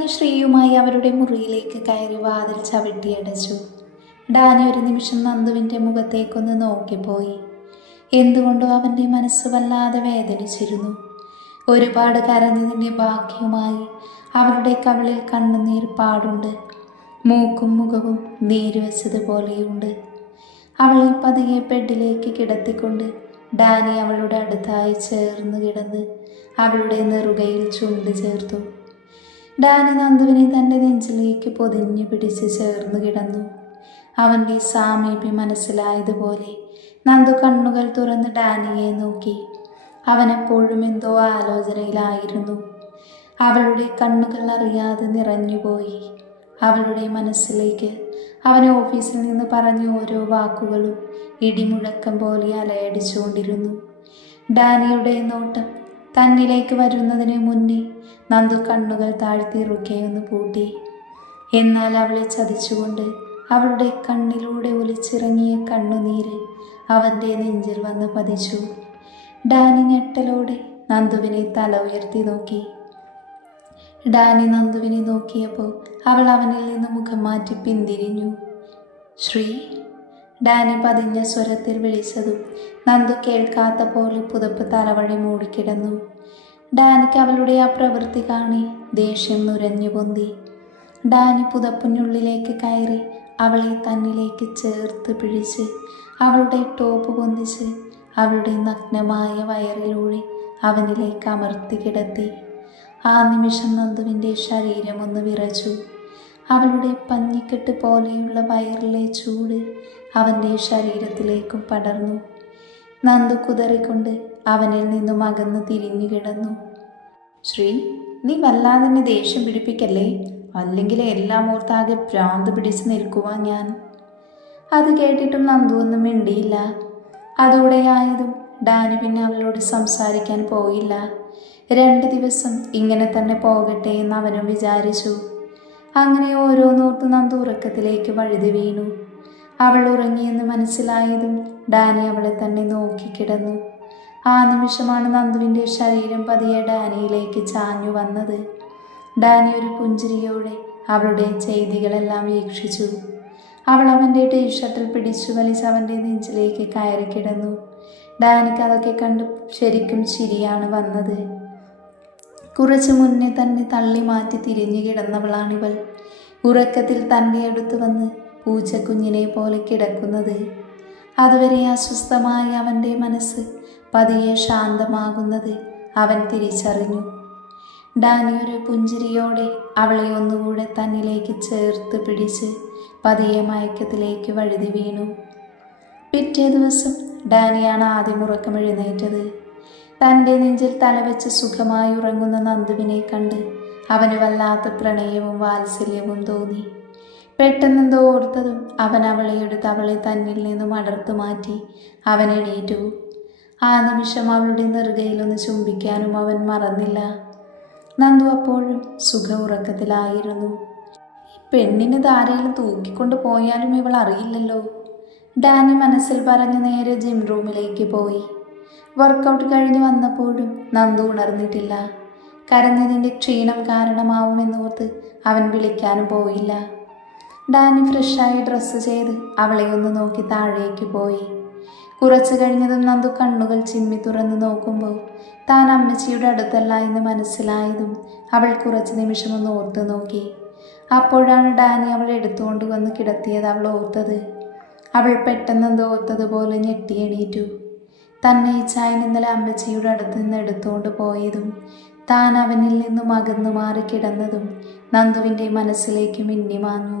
Dani ശ്രീയുമായി അവരുടെ മുറിയിലേക്ക് കയറി വാതിൽ ചവിട്ടിയടച്ചു. ഡാനി ഒരു നിമിഷം നന്ദുവിൻ്റെ മുഖത്തേക്കൊന്ന് നോക്കിപ്പോയി. എന്തുകൊണ്ടോ അവൻ്റെ മനസ്സ് വല്ലാതെ വേദനിച്ചിരുന്നു. ഒരുപാട് കരഞ്ഞതിൻ്റെ ബാക്കിയുമായി അവളുടെ കവിളിൽ കണ്ണുനീർ പാടുണ്ട്. മൂക്കും മുഖവും നീര് വെച്ചതുപോലെയുണ്ട്. അവളെ പതിയെ ബെഡിലേക്ക് കിടത്തിക്കൊണ്ട് ഡാനി അവളുടെ അടുത്തായി ചേർന്ന് കിടന്ന് അവളുടെ നെറുകയിൽ ചുണ്ട് ചേർത്തു. ഡാനി നന്ദുവിനെ തൻ്റെ നെഞ്ചിലേക്ക് പൊതിഞ്ഞു പിടിച്ച് ചേർന്ന് കിടന്നു. അവൻ്റെ സാമീപ്യം മനസ്സിലായതുപോലെ നന്ദു കണ്ണുകൾ തുറന്ന് ഡാനിയെ നോക്കി. അവനെപ്പോഴും എന്തോ ആലോചനയിലായിരുന്നു. അവളുടെ കണ്ണുകൾ അറിയാതെ നിറഞ്ഞുപോയി. അവളുടെ മനസ്സിലേക്ക് അവൻ ഓഫീസിൽ നിന്ന് പറഞ്ഞ ഓരോ വാക്കുകളും ഇടിമുഴക്കം പോലെ അലയടിച്ചുകൊണ്ടിരുന്നു. ഡാനിയുടെ നോട്ടം തന്നിലേക്ക് വരുന്നതിന് മുന്നേ നന്ദു കണ്ണുകൾ താഴ്ത്തിറുക്കെയൊന്ന് പൂട്ടി. എന്നാൽ അവളെ ചതിച്ചുകൊണ്ട് അവളുടെ കണ്ണിലൂടെ ഒലിച്ചിറങ്ങിയ കണ്ണുനീര് അവൻ്റെ നെഞ്ചിൽ വന്ന് പതിച്ചു. ഡാനി ഞെട്ടലോടെ നന്ദുവിനെ തല ഉയർത്തി നോക്കി. ഡാനി നന്ദുവിനെ നോക്കിയപ്പോൾ അവൾ അവനിൽ നിന്ന് മുഖം മാറ്റി പിന്തിരിഞ്ഞു. ശ്രീ, ഡാനി പതിഞ്ഞ സ്വരത്തിൽ വിളിച്ചതും നന്ദു കേൾക്കാത്ത പോലെ പുതപ്പ് തലവഴി മൂടിക്കിടന്നു. ഡാനിക്ക് അവളുടെ ആ പ്രവൃത്തി കാണി ദേഷ്യം നുരഞ്ഞു പൊന്തി. ഡാനി പുതപ്പിനുള്ളിലേക്ക് കയറി അവളെ തന്നിലേക്ക് ചേർത്ത് പിടിച്ച് അവളുടെ ടോപ്പ് പൊന്തിച്ച് അവളുടെ നഗ്നമായ വയറിലൂടെ അവനിലേക്ക് അമർത്തി കിടത്തി. ആ നിമിഷം നന്ദുവിൻ്റെ ശരീരമൊന്ന് വിറച്ചു. അവളുടെ പഞ്ഞിക്കെട്ട് പോലെയുള്ള വയറിലെ ചൂട് അവൻ്റെ ശരീരത്തിലേക്കും പടർന്നു. നന്ദു കുതറിക്കൊണ്ട് അവനിൽ നിന്നും അകന്ന് തിരിഞ്ഞു കിടന്നു. ശ്രീ, നീ വല്ലാതെ തന്നെ ദേഷ്യം പിടിപ്പിക്കല്ലേ, അല്ലെങ്കിൽ എല്ലാം ഓർത്താകെ ഭ്രാന്ത് പിടിച്ച് നിൽക്കുവാൻ ഞാൻ. അത് കേട്ടിട്ടും നന്ദു ഒന്നും മിണ്ടിയില്ല. അതോടെയായതും ഡാനി പിന്നെ അവളോട് സംസാരിക്കാൻ പോയില്ല. 2 ദിവസം ഇങ്ങനെ തന്നെ പോകട്ടെ എന്ന് അവനും വിചാരിച്ചു. അങ്ങനെ ഓരോന്നോർത്ത് നന്ദു ഉറക്കത്തിലേക്ക് വഴുതി വീണു. അവൾ ഉറങ്ങിയെന്ന് മനസ്സിലായതും ഡാനി അവളെ തന്നെ നോക്കിക്കിടന്നു. ആ നിമിഷമാണ് നന്ദുവിൻ്റെ ശരീരം പതിയെ ഡാനിയിലേക്ക് ചാഞ്ഞു വന്നത്. ഡാനി ഒരു പുഞ്ചിരിയോടെ അവളുടെ ചെയ്തികളെല്ലാം വീക്ഷിച്ചു. അവൾ അവൻ്റെ ടീഷർട്ടിൽ പിടിച്ചു വലിച്ച് അവൻ്റെ നെഞ്ചിലേക്ക് കയറി കിടന്നു. ഡാനിക്ക് അതൊക്കെ കണ്ട് ശരിക്കും ചിരിയാണ് വന്നത്. കുറച്ചു മുന്നേ തന്നെ തള്ളി മാറ്റി തിരിഞ്ഞു കിടന്നവളാണിവൾ. ഉറക്കത്തിൽ തൻ്റെ അടുത്ത് വന്ന് പൂച്ചക്കുഞ്ഞിനെ പോലെ കിടക്കുന്നത്. അതുവരെ അസ്വസ്ഥമായ അവൻ്റെ മനസ്സ് പതിയെ ശാന്തമാകുന്നത് അവൻ തിരിച്ചറിഞ്ഞു. ഡാനി ഒരു പുഞ്ചിരിയോടെ അവളെ ഒന്നുകൂടെ തന്നിലേക്ക് ചേർത്ത് പിടിച്ച് പതിയെ മയക്കത്തിലേക്ക് വഴുതി വീണു. പിറ്റേ ദിവസം ഡാനിയാണ് ആദ്യം ഉറക്കം എഴുന്നേറ്റത്. തൻ്റെ നെഞ്ചിൽ തലവെച്ച് സുഖമായി ഉറങ്ങുന്ന നന്ദുവിനെ കണ്ട് അവന് വല്ലാത്ത പ്രണയവും വാത്സല്യവും തോന്നി. പെട്ടെന്നെന്തോ ഓർത്തതും അവൻ അവളെ എടുത്ത് അവളെ തന്നിൽ നിന്നും അടർത്തു മാറ്റി അവൻ എണീറ്റു. ആ നിമിഷം അവളുടെ നെറുകയിലൊന്ന് ചുംബിക്കാനും അവൻ മറന്നില്ല. നന്ദു അപ്പോഴും സുഖ ഉറക്കത്തിലായിരുന്നു. ഈ പെണ്ണിനെ ധാരയിലും തൂക്കിക്കൊണ്ട് പോയാലും ഇവൾ അറിയില്ലല്ലോ, ഡാനി മനസ്സിൽ പറഞ്ഞ് നേരെ ജിം റൂമിലേക്ക് പോയി. വർക്കൗട്ട് കഴിഞ്ഞ് വന്നപ്പോഴും നന്ദു ഉണർന്നിട്ടില്ല. കരഞ്ഞതിൻ്റെ ക്ഷീണം കാരണമാവുമെന്നോർത്ത് അവൻ വിളിക്കാനും പോയില്ല. ഡാനി ഫ്രഷായി ഡ്രസ്സ് ചെയ്ത് അവളെ ഒന്ന് നോക്കി താഴേക്ക് പോയി. കുറച്ചു കഴിഞ്ഞതും നന്ദു കണ്ണുകൾ ചിമ്മി തുറന്ന് നോക്കുമ്പോൾ താൻ അമ്മച്ചിയുടെ അടുത്തല്ല എന്ന് മനസ്സിലായതും അവൾ കുറച്ച് നിമിഷം ഒന്ന് ഓർത്ത് നോക്കി. അപ്പോഴാണ് ഡാനി അവളെ എടുത്തുകൊണ്ട് വന്ന് കിടത്തിയത് അവൾ ഓർത്തത്. അവൾ പെട്ടെന്നെന്തോ ഓർത്തതുപോലെ ഞെട്ടി എണീറ്റു. തന്നെ ഇച്ചായൻ ഇന്നലെ അമ്മച്ചിയുടെ അടുത്ത് നിന്ന് എടുത്തുകൊണ്ട് പോയതും താൻ അവനിൽ നിന്നും അകന്നു മാറി കിടന്നതും നന്ദുവിൻ്റെ മനസ്സിലേക്ക് മിന്നിമാഞ്ഞു.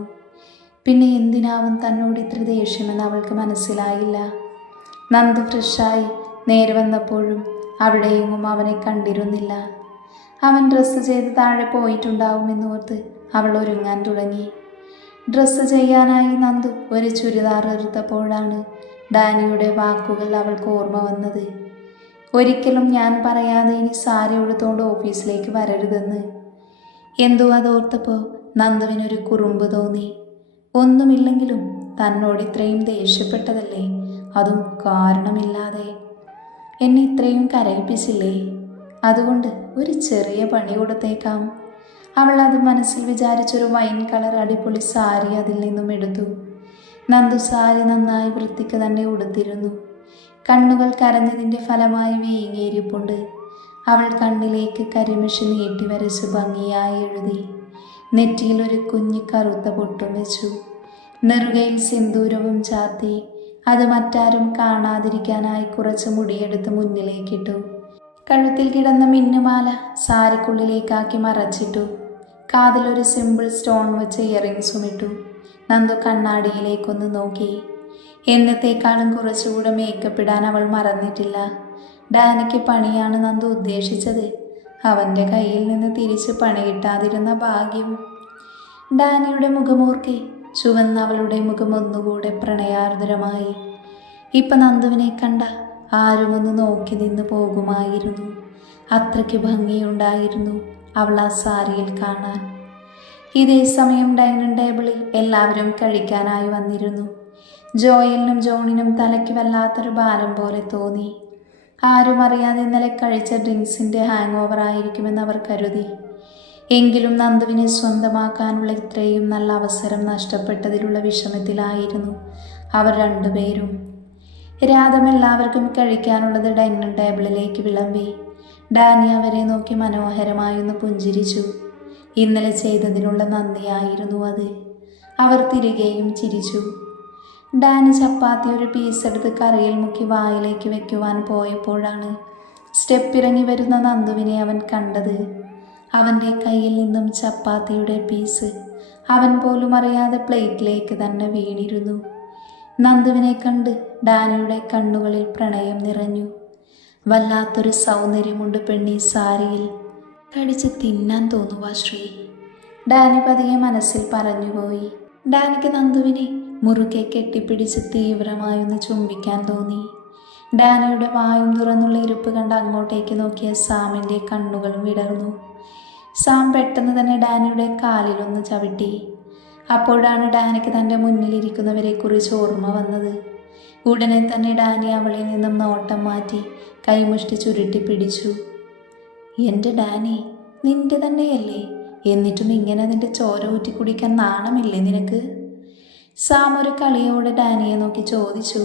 പിന്നെ എന്തിനാവും തന്നോട് ഇത്ര ദേഷ്യമെന്ന് അവൾക്ക് മനസ്സിലായില്ല. നന്ദു ഫ്രഷായി നേരെ വന്നപ്പോഴും അവിടെയെങ്ങും അവനെ കണ്ടിരുന്നില്ല. അവൻ ഡ്രസ്സ് ചെയ്ത് താഴെ പോയിട്ടുണ്ടാവുമെന്നോർത്ത് അവൾ ഒരുങ്ങാൻ തുടങ്ങി. ഡ്രസ്സ് ചെയ്യാനായി നന്ദു ഒരു ചുരിദാർ എടുത്തപ്പോഴാണ് ഡാനിയുടെ വാക്കുകൾ അവൾക്ക് ഓർമ്മ വന്നത്. ഒരിക്കലും ഞാൻ പറയാതെ ഇനി സാരി ഉടുത്തോണ്ട് ഓഫീസിലേക്ക് വരരുതെന്ന്. എന്തോ അതോർത്തപ്പോൾ നന്ദുവിനൊരു കുറുമ്പ് തോന്നി. ഒന്നുമില്ലെങ്കിലും തന്നോട് ഇത്രയും ദേഷ്യപ്പെട്ടതല്ലേ, അതും കാരണമില്ലാതെ. എന്നെ ഇത്രയും കരയിപ്പിച്ചില്ലേ, അതുകൊണ്ട് ഒരു ചെറിയ പണി കൊടുത്തേക്കാം. അവൾ അത് മനസ്സിൽ വിചാരിച്ചൊരു വൈൻ കളർ അടിപൊളി സാരി അതിൽ നിന്നും എടുത്തു. നന്ദു സാരി നന്നായി വൃത്തിക്ക് തന്നെ ഉടുത്തിരുന്നു. കണ്ണുകൾ കരഞ്ഞതിൻ്റെ ഫലമായി വീങ്ങിയിരിപ്പുണ്ട്. അവൾ കണ്ണിലേക്ക് കരിമഷി നീട്ടി വരച്ച് ഭംഗിയായി എഴുതി. നെറ്റിയിൽ ഒരു കുഞ്ഞി കറുത്ത പൊട്ടും വെച്ചു. നെറുകയിൽ സിന്ദൂരവും ചാർത്തി. അത് മറ്റാരും കാണാതിരിക്കാനായി കുറച്ച് മുടിയെടുത്ത് മുന്നിലേക്കിട്ടു. കഴുത്തിൽ കിടന്ന മിന്നുമാല സാരിക്കുള്ളിലേക്കാക്കി മറച്ചിട്ടു. കാതിലൊരു സിമ്പിൾ സ്റ്റോൺ വെച്ച് ഇയറിങ്സും ഇട്ടു. നന്ദു കണ്ണാടിയിലേക്കൊന്ന് നോക്കി. എന്നത്തേക്കാളും കുറച്ചുകൂടെ മേക്കപ്പ് ഇടാൻ അവൾ മറന്നിട്ടില്ല. ഡാനിക്ക് പണിയാണ് നന്ദു ഉദ്ദേശിച്ചത്. അവൻ്റെ കയ്യിൽ നിന്ന് തിരിച്ച് പണി കിട്ടാതിരുന്ന ഭാഗ്യം. ഡാനിയുടെ മുഖമോർക്കെ ചുവന്ന അവളുടെ മുഖം ഒന്നുകൂടെ പ്രണയാർദ്രമായി. ഇപ്പം നന്ദുവിനെ കണ്ട ആരുമൊന്ന് നോക്കി നിന്ന് പോകുമായിരുന്നു. അത്രയ്ക്ക് ഭംഗിയുണ്ടായിരുന്നു അവൾ ആ സാരിയിൽ കാണാൻ. ഇതേ സമയം ഡൈനിങ് ടേബിളിൽ എല്ലാവരും കഴിക്കാനായി വന്നിരുന്നു. ജോയലിനും ജോണിനും തലയ്ക്ക് വല്ലാത്തൊരു ഭാരം പോലെ തോന്നി. ആരും അറിയാതെ ഇന്നലെ കഴിച്ച ഡ്രിങ്ക്സിൻ്റെ ഹാങ് ഓവർ ആയിരിക്കുമെന്ന് അവർ കരുതി. എങ്കിലും നന്ദുവിനെ സ്വന്തമാക്കാനുള്ള ഇത്രയും നല്ല അവസരം നഷ്ടപ്പെട്ടതിലുള്ള വിഷമത്തിലായിരുന്നു അവർ രണ്ടുപേരും. രാധം എല്ലാവർക്കും കഴിക്കാനുള്ളത് ഡൈനിങ് ടേബിളിലേക്ക് വിളമ്പി. ഡാനി അവരെ നോക്കി മനോഹരമായൊന്ന് പുഞ്ചിരിച്ചു. ഇന്നലെ ചെയ്തതിനുള്ള നന്ദിയായിരുന്നു അത്. അവർ തിരികെയും ചിരിച്ചു. ഡാനി ചപ്പാത്തി ഒരു പീസ് എടുത്ത് കറിയിൽ മുക്കി വായിലേക്ക് വെക്കുവാൻ പോയപ്പോഴാണ് സ്റ്റെപ്പിറങ്ങി വരുന്ന നന്ദുവിനെ അവൻ കണ്ടത്. അവൻ്റെ കയ്യിൽ നിന്നും ചപ്പാത്തിയുടെ പീസ് അവൻ പോലും അറിയാതെ പ്ലേറ്റിലേക്ക് തന്നെ വീണിരുന്നു. നന്ദുവിനെ കണ്ട് ഡാനിയുടെ കണ്ണുകളിൽ പ്രണയം നിറഞ്ഞു. വല്ലാത്തൊരു സൗന്ദര്യമുണ്ട് പെണ്ണി സാരിയിൽ. കടിച്ച് തിന്നാൻ തോന്നുക ശ്രീ, ഡാനി പതിയെ മനസ്സിൽ പറഞ്ഞുപോയി. ഡാനിക്ക് നന്ദുവിനെ മുറുകെ കെട്ടിപ്പിടിച്ച് തീവ്രമായൊന്ന് ചുംബിക്കാൻ തോന്നി. ഡാനിയുടെ വായും തുറന്നുള്ള ഇരിപ്പ് കണ്ട് അങ്ങോട്ടേക്ക് നോക്കിയ സാമിൻ്റെ കണ്ണുകളും വിടർന്നു. സാം പെട്ടെന്ന് തന്നെ ഡാനിയുടെ കാലിലൊന്ന് ചവിട്ടി. അപ്പോഴാണ് ഡാനിക്ക് തൻ്റെ മുന്നിലിരിക്കുന്നവരെ കുറിച്ച് ഓർമ്മ വന്നത്. ഉടനെ തന്നെ ഡാനി അവളിൽ നിന്നും നോട്ടം മാറ്റി കൈമുഷ്ടി ചുരുട്ടി പിടിച്ചു. എൻ്റെ ഡാനി, നിന്റെ തന്നെയല്ലേ? എന്നിട്ടും ഇങ്ങനെ നിന്റെ ചോര ഊറ്റി കുടിക്കാൻ നാണമില്ലേ നിനക്ക്? സാം ഒരു കളിയോടെ ഡാനിയെ നോക്കി ചോദിച്ചു.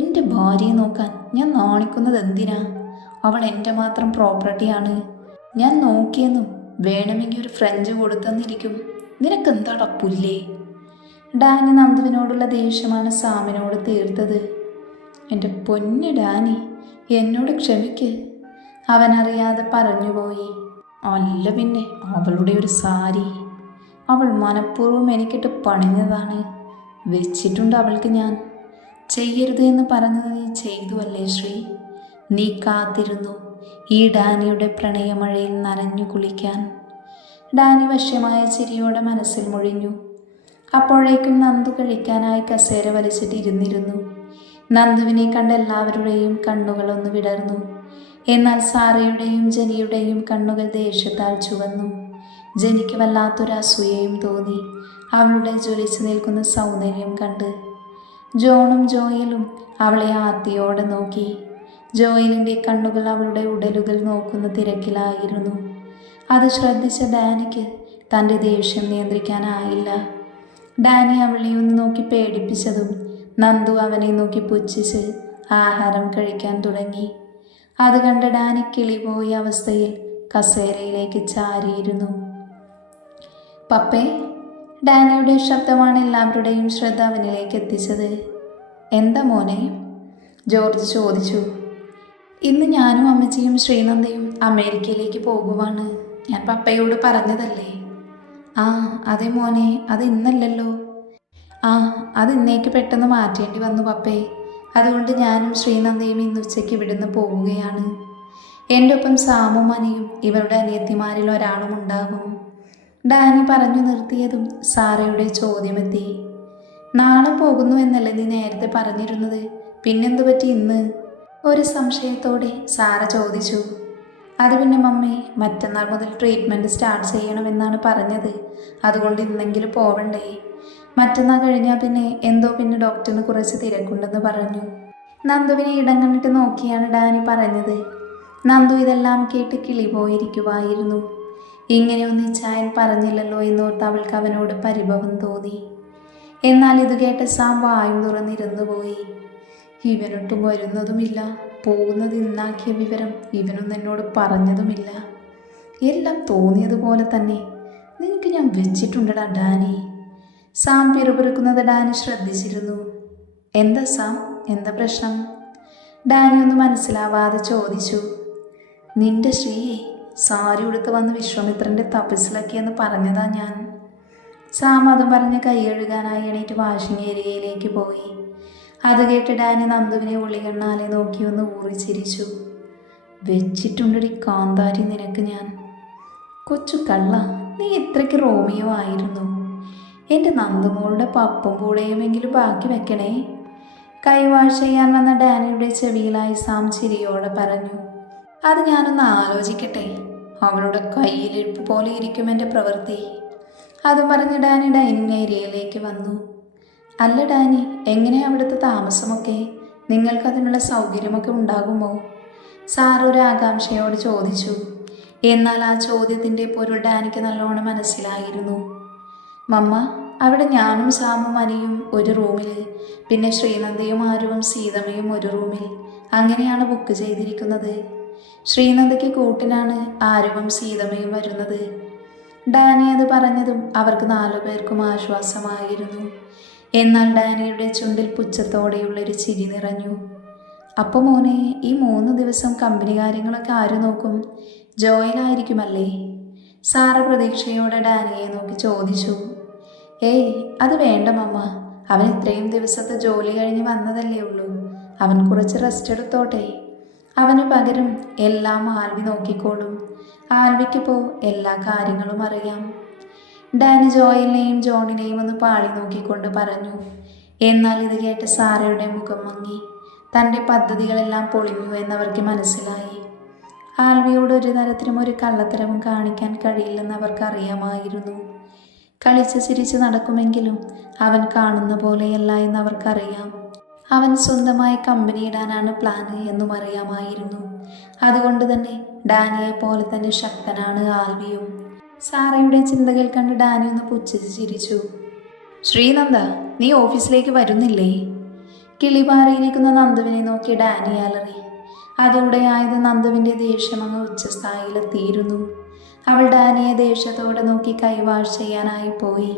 എൻ്റെ ഭാര്യയെ നോക്കാൻ ഞാൻ നാണിക്കുന്നത് എന്തിനാ? അവൾ എൻ്റെ മാത്രം പ്രോപ്പർട്ടിയാണ്. ഞാൻ നോക്കിയെന്നും വേണമെങ്കിൽ ഒരു ഫ്രഞ്ച് കൊടുത്തെന്നിരിക്കും. നിനക്കെന്താടാ പുല്ലേ? ഡാനി നന്ദുവിനോടുള്ള ദേഷ്യമാണ് സാമിനോട് തീർത്തത്. എൻ്റെ പൊന്നു ഡാനി, എന്നോട് ക്ഷമിക്ക്, അവനറിയാതെ പറഞ്ഞുപോയി. അല്ല പിന്നെ, അവളുടെ ഒരു സാരി അവൾ മനഃപൂർവ്വം എനിക്കിട്ട് പണിഞ്ഞതാണ്. വെച്ചിട്ടുണ്ട് അവൾക്ക് ഞാൻ. ചെയ്യരുത് എന്ന് പറഞ്ഞത് നീ ചെയ്തു അല്ലേ ശ്രീ? നീ കാത്തിരുന്നു ഈ ഡാനിയുടെ പ്രണയമഴയിൽ നനഞ്ഞു കുളിക്കാൻ. ഡാനി വശ്യമായ ചിരിയോടെ മനസ്സിൽ മൊഴിഞ്ഞു. അപ്പോഴേക്കും നന്ദു കഴിക്കാനായി കസേര വലിച്ചിട്ടിരുന്നിരുന്നു. നന്ദുവിനെ കണ്ട എല്ലാവരുടെയും കണ്ണുകളൊന്ന് വിടർന്നു. എന്നാൽ സാറയുടെയും ജനിയുടെയും കണ്ണുകൾ ദേഷ്യത്താൽ ചുവന്നു. ജനിക്ക് വല്ലാത്തൊരു അസൂയയും തോന്നി അവളുടെ ജ്വലിച്ചു നിൽക്കുന്ന സൗന്ദര്യം കണ്ട്. ജോണും ജോയലും അവളെ ആർത്തിയോടെ നോക്കി. ജോയലിൻ്റെ കണ്ണുകൾ അവളുടെ ഉടലുകൾ നോക്കുന്ന തിരക്കിലായിരുന്നു. അത് ശ്രദ്ധിച്ച ഡാനിക്ക് തൻ്റെ ദേഷ്യം നിയന്ത്രിക്കാനായില്ല. ഡാനി അവളെ ഒന്ന് നോക്കി പേടിപ്പിച്ചതും നന്ദു അവനെ നോക്കി പുച്ഛിച്ച് ആഹാരം കഴിക്കാൻ തുടങ്ങി. അത് കണ്ട ഡാനി കിളിപോയ അവസ്ഥയിൽ കസേരയിലേക്ക് ചാരിയിരുന്നു. പപ്പേ, ഡാനിയുടെ ശബ്ദമാണ് എല്ലാവരുടെയും ശ്രദ്ധ അവനിലേക്ക് എത്തിച്ചത്. എന്താ മോനെ? ജോർജ് ചോദിച്ചു. ഇന്ന് ഞാനും അമ്മച്ചിയും ശ്രീനന്ദയും അമേരിക്കയിലേക്ക് പോകുവാണ്. ഞാൻ പപ്പയോട് പറഞ്ഞതല്ലേ? ആ അതെ മോനെ, അത് ഇന്നല്ലല്ലോ. ആ അത് ഇന്നേക്ക് പെട്ടെന്ന് മാറ്റേണ്ടി വന്നു പപ്പേ. അതുകൊണ്ട് ഞാനും ശ്രീനന്ദയും ഇന്ന് ഉച്ചയ്ക്ക് ഇവിടുന്ന് പോവുകയാണ്. എൻ്റെ ഒപ്പം സാമും അനിയും ഇവരുടെ അനിയത്തിമാരിൽ ഒരാളും ഉണ്ടാകും. ഡാനി പറഞ്ഞു നിർത്തിയതും സാറയുടെ ചോദ്യമെത്തി. നാളെ പോകുന്നു എന്നല്ലേ നീ നേരത്തെ പറഞ്ഞിരുന്നത്? പിന്നെന്തു പറ്റി ഇന്ന്? ഒരു സംശയത്തോടെ സാറ ചോദിച്ചു. അത് പിന്നെ മമ്മി, മറ്റന്നാൾ മുതൽ ട്രീറ്റ്മെൻറ്റ് സ്റ്റാർട്ട് ചെയ്യണമെന്നാണ് പറഞ്ഞത്. അതുകൊണ്ട് ഇന്നെങ്കിലും പോവണ്ടേ? മറ്റന്നാൾ കഴിഞ്ഞാൽ പിന്നെ ഡോക്ടറിന് കുറച്ച് തിരക്കുണ്ടെന്ന് പറഞ്ഞു. നന്ദുവിനെ ഇടം കണ്ടിട്ട് നോക്കിയാണ് ഡാനി പറഞ്ഞത്. നന്ദു ഇതെല്ലാം കേട്ട് കിളി പോയിരിക്കുമായിരുന്നു. ഇങ്ങനെ ഒന്നിച്ചായൻ പറഞ്ഞില്ലല്ലോ എന്നോർത്ത് അവൾക്ക് അവനോട് പരിഭവം തോന്നി. എന്നാൽ ഇത് കേട്ട സാം വായും തുറന്നിരുന്നു പോയി. ഇവനൊട്ടും വരുന്നതുമില്ല, പോകുന്നത് ഇന്നാക്കിയ വിവരം ഇവനൊന്നും എന്നോട് പറഞ്ഞതുമില്ല. എല്ലാം തോന്നിയതുപോലെ തന്നെ. നിനക്ക് ഞാൻ വെച്ചിട്ടുണ്ടടാ ഡാനി. സാം പിറുപിറുക്കുന്നത് ഡാനി ശ്രദ്ധിച്ചിരുന്നു. എന്താ സാം, എന്താ പ്രശ്നം? ഡാനി ഒന്നും മനസ്സിലാവാതെ ചോദിച്ചു. നിന്റെ ശ്രീയെ സാരി ഉടുത്ത് വന്ന് വിശ്വാമിത്രൻ്റെ തപസ്സിലാക്കിയെന്ന് പറഞ്ഞതാ ഞാൻ. സാം അതും പറഞ്ഞ് കൈ കഴുകാനായി എണീറ്റ് വാഷിംഗ് ഏരിയയിലേക്ക് പോയി. അത് കേട്ട് ഡാനി നന്ദുവിനെ ഉള്ളികണ്ണാലെ നോക്കി ഒന്ന് ഊറിച്ചിരിച്ചു. വെച്ചിട്ടുണ്ടടി കാന്താരി നിനക്ക് ഞാൻ. കൊച്ചു കള്ള, നീ ഇത്രയ്ക്ക് റോമിയോ ആയിരുന്നു. എൻ്റെ നന്ദുമോളുടെ പപ്പും കൂടെയുമെങ്കിലും ബാക്കി വെക്കണേ. കൈവാഷ് ചെയ്യാൻ വന്ന ഡാനിയുടെ ചെവിയിലായി സാം ചിരിയോടെ പറഞ്ഞു. അത് ഞാനൊന്ന് ആലോചിക്കട്ടെ. അവളുടെ കയ്യിലിരിപ്പ് പോലെ ഇരിക്കും എൻ്റെ പ്രവൃത്തി. അതും പറഞ്ഞ് ഡാനി ഡൈനിങ് ഏരിയയിലേക്ക് വന്നു. അല്ല ഡാനി, എങ്ങനെയാ അവിടുത്തെ താമസമൊക്കെ? നിങ്ങൾക്കതിനുള്ള സൗകര്യമൊക്കെ ഉണ്ടാകുമോ? സാർ ഒരു ആകാംക്ഷയോട് ചോദിച്ചു. എന്നാൽ ആ ചോദ്യത്തിൻ്റെ പൊരുൾ ഡാനിക്ക് നല്ലോണം മനസ്സിലായിരുന്നു. മമ്മ, അവിടെ ഞാനും സാമും അനിയും ഒരു റൂമിൽ, പിന്നെ ശ്രീനന്ദയും ആരുവും സീതമ്മയും ഒരു റൂമിൽ. അങ്ങനെയാണ് ബുക്ക് ചെയ്തിരിക്കുന്നത്. ശ്രീനന്ദയ്ക്ക് കൂട്ടിനാണ് ആരുവും സീതമ്മയും വരുന്നത്. ഡാനി അത് പറഞ്ഞതും അവർക്ക് 4 പേർക്കും ആശ്വാസമായിരുന്നു. എന്നാൽ ഡാനിയുടെ ചുണ്ടിൽ പുച്ഛത്തോടെയുള്ളൊരു ചിരി നിറഞ്ഞു. അപ്പോൾ മോനെ, ഈ 3 ദിവസം കമ്പനി കാര്യങ്ങളൊക്കെ ആര് നോക്കും? ജോയിലായിരിക്കുമല്ലേ? സാറ പ്രതീക്ഷയോടെ ഡാനിയെ നോക്കി ചോദിച്ചു. ഏയ്, അത് വേണ്ട മമ്മ. അവൻ ഇത്രയും ദിവസത്തെ ജോലി കഴിഞ്ഞ് വന്നതല്ലേ ഉള്ളൂ. അവൻ കുറച്ച് റെസ്റ്റ് എടുത്തോട്ടെ. അവന് പകരം എല്ലാം ആൽവി നോക്കിക്കോളും. ആൽവിക്കിപ്പോൾ എല്ലാ കാര്യങ്ങളും അറിയാം. ഡാനി ജോയിലിനെയും ജോണിനെയും ഒന്ന് പാളി നോക്കിക്കൊണ്ട് പറഞ്ഞു. എന്നാൽ ഇത് കേട്ട് സാറയുടെ മുഖം മങ്ങി. തൻ്റെ പദ്ധതികളെല്ലാം പൊളിഞ്ഞു എന്നവർക്ക് മനസ്സിലായി. ആൽവിയോട് ഒരു തരത്തിലും ഒരു കള്ളത്തരവും കാണിക്കാൻ കഴിയില്ലെന്ന് അവർക്ക് അറിയാമായിരുന്നു. കളിച്ച് ചിരിച്ച് നടക്കുമെങ്കിലും അവൻ കാണുന്ന പോലെയല്ല എന്നവർക്കറിയാം. അവൻ സ്വന്തമായി കമ്പനി ഇടാനാണ് പ്ലാന് എന്നും അറിയാമായിരുന്നു. അതുകൊണ്ട് തന്നെ ഡാനിയെ പോലെ തന്നെ ശക്തനാണ് ആൽവിയും. സാറയുടെ ചിന്തകൾ കണ്ട് ഡാനി ഒന്ന് പുച്ഛിച്ച് ചിരിച്ചു. ശ്രീനന്ദ, നീ ഓഫീസിലേക്ക് വരുന്നില്ലേ? കിളിപാറിയിരിക്കുന്ന നന്ദുവിനെ നോക്കി ഡാനി അലറി. അതോടെ ആയത് നന്ദുവിൻ്റെ ദേഷ്യമങ്ങ് ഉച്ചസ്ഥായിലെത്തിയിരുന്നു. അവൾ ഡാനിയെ ദേഷ്യത്തോടെ നോക്കി കൈവാഷ് ചെയ്യാനായി പോയി.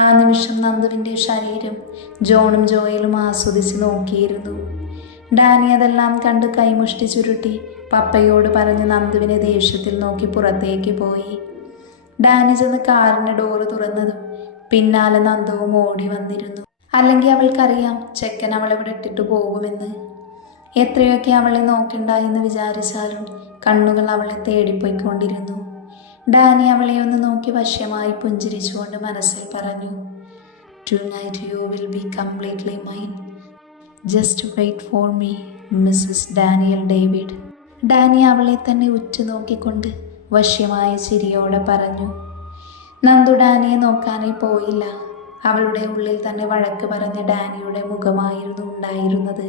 ആ നിമിഷം നന്ദുവിൻ്റെ ശരീരം ജോണും ജോയലും ആസ്വദിച്ച് നോക്കിയിരുന്നു. ഡാനി അതെല്ലാം കണ്ട് കൈമുഷ്ടി ചുരുട്ടി പപ്പയോട് പറഞ്ഞ് നന്ദുവിനെ ദേഷ്യത്തിൽ നോക്കി പുറത്തേക്ക് പോയി. ഡാനി ചെന്ന് കാറിൻ്റെ ഡോറ് തുറന്നതും പിന്നാലെ നന്ദുവും ഓടി വന്നിരുന്നു. അല്ലെങ്കിൽ അവൾക്കറിയാം ചെക്കൻ അവളെവിടെ ഇട്ടിട്ട് പോകുമെന്ന്. എത്രയൊക്കെ അവളെ നോക്കണ്ട എന്ന് വിചാരിച്ചാലും കണ്ണുകൾ അവളെ തേടിപ്പോയിക്കൊണ്ടിരുന്നു. ഡാനി അവളെ ഒന്ന് നോക്കി വശ്യമായി പുഞ്ചിരിച്ചുകൊണ്ട് മനസ്സിൽ പറഞ്ഞു. Tonight you will be completely mine. Just wait for me, Mrs. Daniel David. Dani അവളെ തന്നെ ഉറ്റുനോക്കിക്കൊണ്ട് വശ്യമായ ചിരിയോടെ പറഞ്ഞു. നന്ദു ഡാനിയെ നോക്കാനായി പോയില്ല. അവളുടെ ഉള്ളിൽ തന്നെ വഴക്ക് പറഞ്ഞ ഡാനിയുടെ മുഖമായിരുന്നു ഉണ്ടായിരുന്നത്.